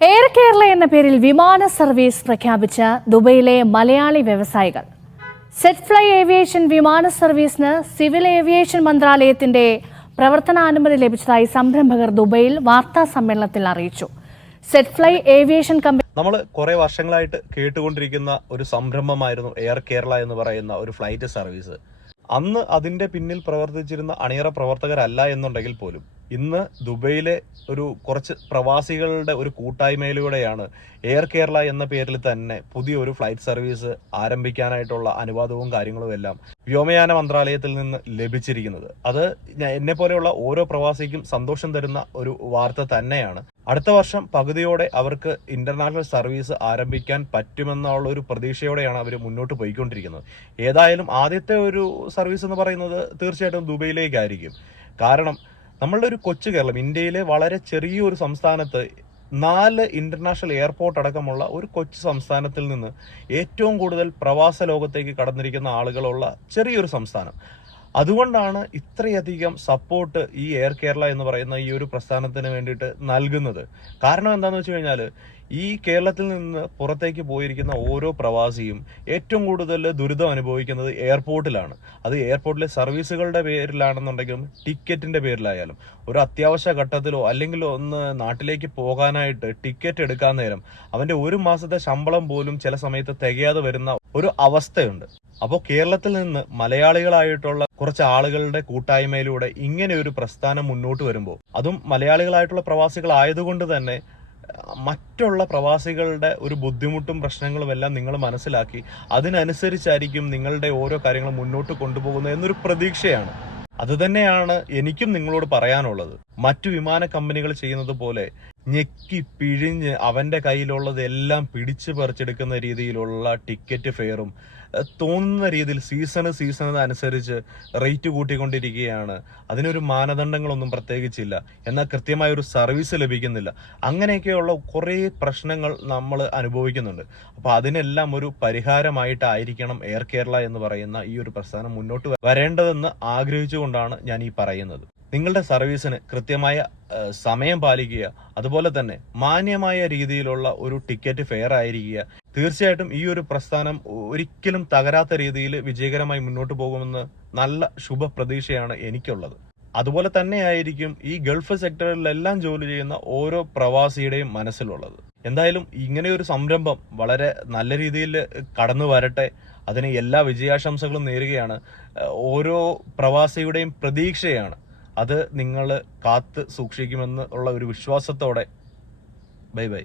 Air Kerala എന്ന പേരിൽ വിമാന സർവീസ് പ്രഖ്യാപിച്ച ദുബൈയിലെ മലയാളി വ്യവസായികൾ. സെറ്റ് ഫ്ലൈ ഏവിയേഷൻ വിമാന സർവീസിന് സിവിൽ ഏവിയേഷൻ മന്ത്രാലയത്തിന്റെ പ്രവർത്തനാനുമതി ലഭിച്ചതായി സംരംഭകർ ദുബൈയിൽ വാർത്താ സമ്മേളനത്തിൽ അറിയിച്ചു. സെറ്റ് ഫ്ലൈ ഏവിയേഷൻ കമ്പനി നമ്മൾ കുറെ വർഷങ്ങളായിട്ട് കേട്ടുകൊണ്ടിരിക്കുന്ന ഒരു സംരംഭമായിരുന്നു എയർ കേരള എന്ന് പറയുന്ന ഒരു ഫ്ലൈറ്റ് സർവീസ് അന്ന് അതിന്റെ പിന്നിൽ പ്രവർത്തിച്ചിരുന്ന അണിയറ പ്രവർത്തകരല്ല എന്നുണ്ടെങ്കിൽ പോലും ഇന്ന് ദുബൈയിലെ ഒരു കുറച്ച് പ്രവാസികളുടെ ഒരു കൂട്ടായ്മയിലൂടെയാണ് എയർ കേരള എന്ന പേരിൽ തന്നെ പുതിയൊരു ഫ്ലൈറ്റ് സർവീസ് ആരംഭിക്കാനായിട്ടുള്ള അനുവാദവും കാര്യങ്ങളും എല്ലാം വ്യോമയാന മന്ത്രാലയത്തിൽ നിന്ന് ലഭിച്ചിരിക്കുന്നത്. അത് എന്നെ പോലെയുള്ള ഓരോ പ്രവാസിക്കും സന്തോഷം തരുന്ന ഒരു വാർത്ത തന്നെയാണ്. അടുത്ത വർഷം പകുതിയോടെ അവർക്ക് ഇന്റർനാഷണൽ സർവീസ് ആരംഭിക്കാൻ പറ്റുമെന്നുള്ള ഒരു പ്രതീക്ഷയോടെയാണ് അവർ മുന്നോട്ട് പോയിക്കൊണ്ടിരിക്കുന്നത്. ഏതായാലും ആദ്യത്തെ ഒരു സർവീസ് എന്ന് പറയുന്നത് തീർച്ചയായിട്ടും ദുബൈയിലേക്കായിരിക്കും. കാരണം നമ്മളുടെ ഒരു കൊച്ചു കേരളം ഇന്ത്യയിലെ വളരെ ചെറിയൊരു സംസ്ഥാനത്ത് നാല് ഇന്റർനാഷണൽ എയർപോർട്ട് അടക്കമുള്ള ഒരു കൊച്ചു സംസ്ഥാനത്തിൽ നിന്ന് ഏറ്റവും കൂടുതൽ പ്രവാസ ലോകത്തേക്ക് കടന്നിരിക്കുന്ന ആളുകളുള്ള ചെറിയൊരു സംസ്ഥാനം. അതുകൊണ്ടാണ് ഇത്രയധികം സപ്പോർട്ട് ഈ എയർ കേരള എന്ന് പറയുന്ന ഈ ഒരു പ്രസ്ഥാനത്തിന് വേണ്ടിയിട്ട് നൽകുന്നത്. കാരണം എന്താണെന്ന് വെച്ച് കഴിഞ്ഞാൽ ഈ കേരളത്തിൽ നിന്ന് പുറത്തേക്ക് പോയിരിക്കുന്ന ഓരോ പ്രവാസിയും ഏറ്റവും കൂടുതൽ ദുരിതം അനുഭവിക്കുന്നത് എയർപോർട്ടിലാണ് അത് എയർപോർട്ടിലെ സർവീസുകളുടെ പേരിലാണെന്നുണ്ടെങ്കിലും ടിക്കറ്റിന്റെ പേരിലായാലും ഒരു അത്യാവശ്യ ഘട്ടത്തിലോ അല്ലെങ്കിൽ ഒന്ന് നാട്ടിലേക്ക് പോകാനായിട്ട് ടിക്കറ്റ് എടുക്കാൻ നേരം അവന്റെ ഒരു മാസത്തെ ശമ്പളം പോലും ചില സമയത്ത് തികയാതെ വരുന്ന ഒരു അവസ്ഥയുണ്ട്. അപ്പോൾ കേരളത്തിൽ നിന്ന് മലയാളികളായിട്ടുള്ള കുറച്ച് ആളുകളുടെ കൂട്ടായ്മയിലൂടെ ഇങ്ങനെ ഒരു പ്രസ്ഥാനം മുന്നോട്ട് വരുമ്പോൾ അതും മലയാളികളായിട്ടുള്ള പ്രവാസികളായതുകൊണ്ട് തന്നെ മറ്റുള്ള പ്രവാസികളുടെ ഒരു ബുദ്ധിമുട്ടും പ്രശ്നങ്ങളും എല്ലാം നിങ്ങൾ മനസ്സിലാക്കി അതിനനുസരിച്ചായിരിക്കും നിങ്ങളുടെ ഓരോ കാര്യങ്ങളും മുന്നോട്ട് കൊണ്ടുപോകുന്നത് എന്നൊരു പ്രതീക്ഷയാണ്. അതുതന്നെയാണ് എനിക്കും നിങ്ങളോട് പറയാനുള്ളത്. മറ്റു വിമാന കമ്പനികൾ ചെയ്യുന്നത് പോലെ ഞെക്കി പിഴിഞ്ഞ് അവന്റെ കയ്യിലുള്ളതെല്ലാം പിടിച്ചു പറിച്ചെടുക്കുന്ന രീതിയിലുള്ള ടിക്കറ്റ് ഫെയറും തോന്നുന്ന രീതിയിൽ സീസണ് സീസണ് അനുസരിച്ച് റേറ്റ് കൂട്ടിക്കൊണ്ടിരിക്കുകയാണ്. അതിനൊരു മാനദണ്ഡങ്ങളൊന്നും പ്രത്യേകിച്ചില്ല. എന്നാൽ കൃത്യമായ ഒരു സർവീസ് ലഭിക്കുന്നില്ല. അങ്ങനെയൊക്കെയുള്ള കുറേ പ്രശ്നങ്ങൾ നമ്മൾ അനുഭവിക്കുന്നുണ്ട്. അപ്പോൾ അതിനെല്ലാം ഒരു പരിഹാരമായിട്ടായിരിക്കണം എയർ കേരള എന്ന് പറയുന്ന ഈ ഒരു പ്രസ്ഥാനം മുന്നോട്ട് വരേണ്ടതെന്ന് ആഗ്രഹിച്ചുകൊണ്ടാണ് ഞാൻ ഈ പറയുന്നത്. നിങ്ങളുടെ സർവീസിന് കൃത്യമായ സമയം പാലിക്കുക. അതുപോലെ തന്നെ മാന്യമായ രീതിയിലുള്ള ഒരു ടിക്കറ്റ് ഫെയർ ആയിരിക്കുക. തീർച്ചയായിട്ടും ഈ ഒരു പ്രസ്ഥാനം ഒരിക്കലും തകരാത്ത രീതിയിൽ വിജയകരമായി മുന്നോട്ട് പോകുമെന്ന് നല്ല ശുഭ പ്രതീക്ഷയാണ് എനിക്കുള്ളത്. അതുപോലെ തന്നെയായിരിക്കും ഈ ഗൾഫ് സെക്ടറിലെല്ലാം ജോലി ചെയ്യുന്ന ഓരോ പ്രവാസിയുടെയും മനസ്സിലുള്ളത്. എന്തായാലും ഇങ്ങനെ ഒരു സംരംഭം വളരെ നല്ല രീതിയിൽ കടന്നു വരട്ടെ. അതിന് എല്ലാ വിജയാശംസകളും നേരുകയാണ്. ഓരോ പ്രവാസിയുടെയും പ്രതീക്ഷയാണ്. അത് നിങ്ങൾ കാത്ത് സൂക്ഷിക്കുമെന്ന് ഉള്ള ഒരു വിശ്വാസത്തോടെ ബൈ ബൈ.